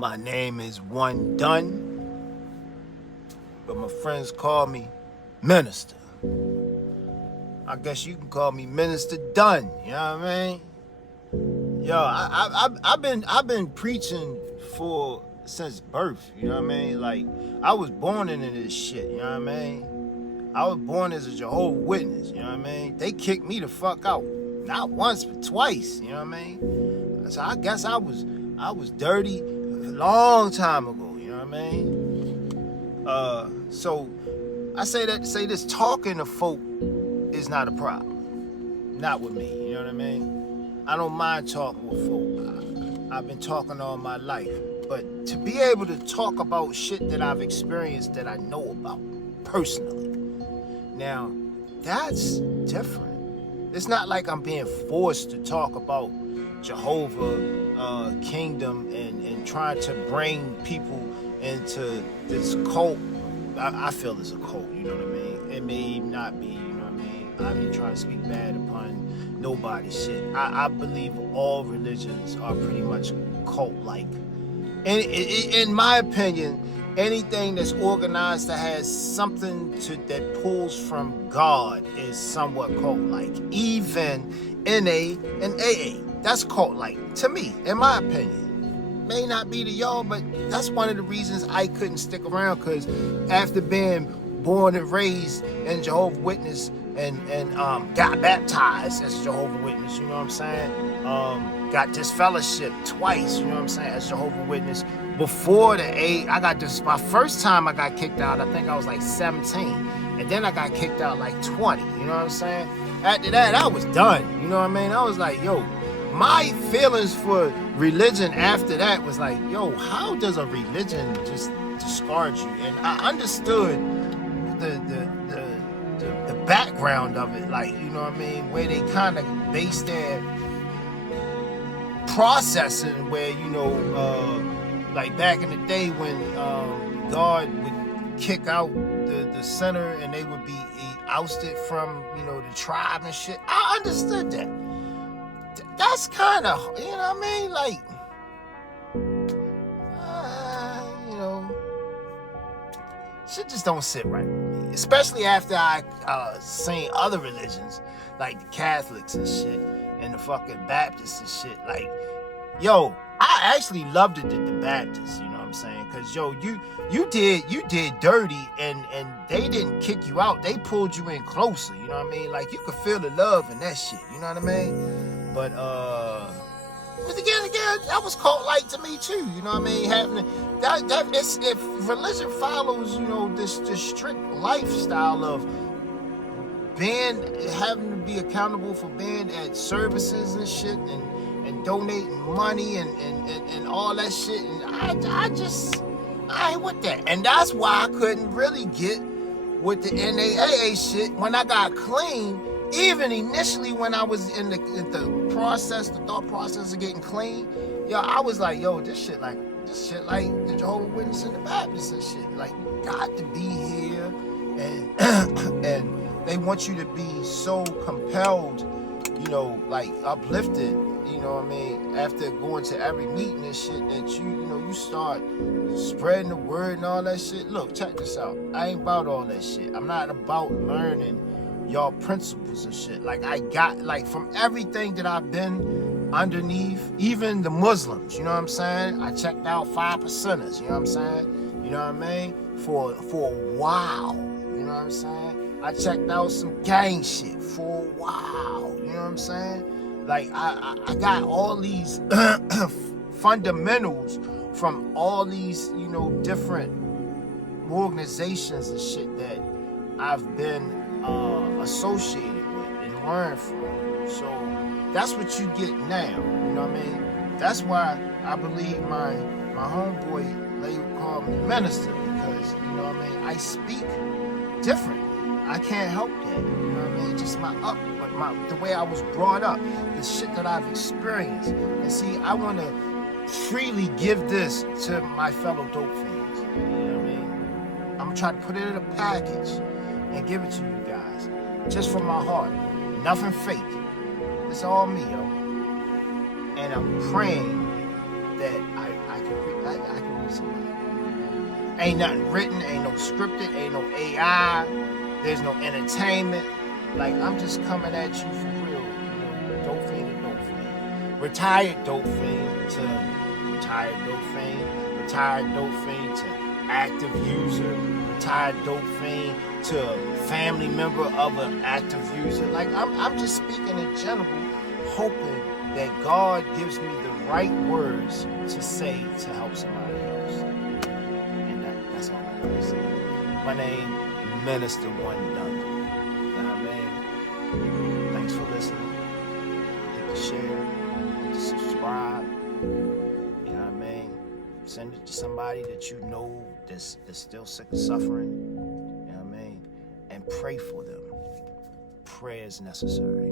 My name is One Done, but my friends call me Minister. I guess you can call me Minister Dunn. You know what I mean? Yo, I've been preaching since birth. You know what I mean? Like, I was born into this shit. You know what I mean? I was born as a Jehovah's Witness. You know what I mean? They kicked me the fuck out, not once but twice. You know what I mean? So I guess I was dirty a long time ago. You know what I mean? So I say that to say this: talking to folk is not a problem. Not with me. You know what I mean? I don't mind talking with folk. I've been talking all my life. But to be able to talk about shit that I've experienced, that I know about personally, now that's different. It's not like I'm being forced to talk about Jehovah kingdom and trying to bring people into this cult. I feel it's a cult, you know what I mean? It may not be, you know what I mean? I ain't trying to speak bad upon nobody's shit. I believe all religions are pretty much cult-like. And in my opinion, anything that's organized that has something that pulls from God is somewhat cult-like. Even NA and AA, that's cult-like to me, in my opinion. May not be to y'all, but that's one of the reasons I couldn't stick around, because after being born and raised in Jehovah's Witness and got baptized as a Jehovah's Witness, you know what I'm saying? Got disfellowship twice, you know what I'm saying, as Jehovah's Witness. Before the age, my first time I got kicked out, I think I was like 17. And then I got kicked out like 20, you know what I'm saying? After that, I was done, you know what I mean? I was like, yo, my feelings for religion after that was like, yo, how does a religion just discard you? And I understood the background of it, like, you know what I mean, where they kind of base their processing, where, you know, like back in the day when God would kick out the sinner and they would be ousted from, you know, the tribe and shit. I understood that. That's kind of, you know what I mean, like, you know, shit just don't sit right with me, especially after I seen other religions like the Catholics and shit and the fucking Baptists and shit. Like, yo, I actually loved it, the Baptists, you know what I'm saying? Because, yo, you did dirty and they didn't kick you out. They pulled you in closer, you know what I mean? Like, you could feel the love in that shit, you know what I mean? But again, that was cult-like to me too, you know what I mean? If religion follows, you know, this strict lifestyle of having to be accountable for being at services and shit and donating money and all that shit, and I ain't with that. And that's why I couldn't really get with the NAAA shit when I got clean. Even initially when I was in the thought process of getting clean, yo, I was like, yo, this shit like the Jehovah's Witness and the Baptists and shit. Like, you got to be here, and and they want you to be so compelled, you know, like uplifted, you know what I mean, after going to every meeting and shit, that you start spreading the word and all that shit. Look, check this out. I ain't about all that shit. I'm not about learning y'all principles and shit. Like, I got, like, from everything that I've been underneath, even the Muslims, you know what I'm saying? I checked out 5%ers, you know what I'm saying? You know what I mean? For a while, you know what I'm saying? I checked out some gang shit for a while, you know what I'm saying? Like, I got all these fundamentals from all these, you know, different organizations and shit that I've been associated with and learned from. So that's what you get now, you know what I mean? That's why I believe my homeboy, they call me Minister, because, you know what I mean, I speak differently. I can't help that, you know what I mean? Just the way I was brought up, the shit that I've experienced. And see, I want to freely give this to my fellow dope fans, you know what I mean? I'm gonna try to put it in a package and give it to you guys, just from my heart. Nothing fake. It's all me, yo. And I'm praying that I can read somebody. Ain't nothing written, ain't no scripted, ain't no AI, there's no entertainment. Like, I'm just coming at you for real, dope fiend to dope fiend. Retired dope fiend to retired dope fiend, retired dope fiend to active user, retired dope fiend to family member of an active user. Like, I'm just speaking in general, hoping that God gives me the right words to say to help somebody else. And that's all I gotta say. My name, Minister One Done. You know what I mean? Thanks for listening. Hit the share, hit the subscribe. You know what I mean? Send it to somebody that you know that's still sick and suffering. You know what I mean? And pray for them. Prayer is necessary.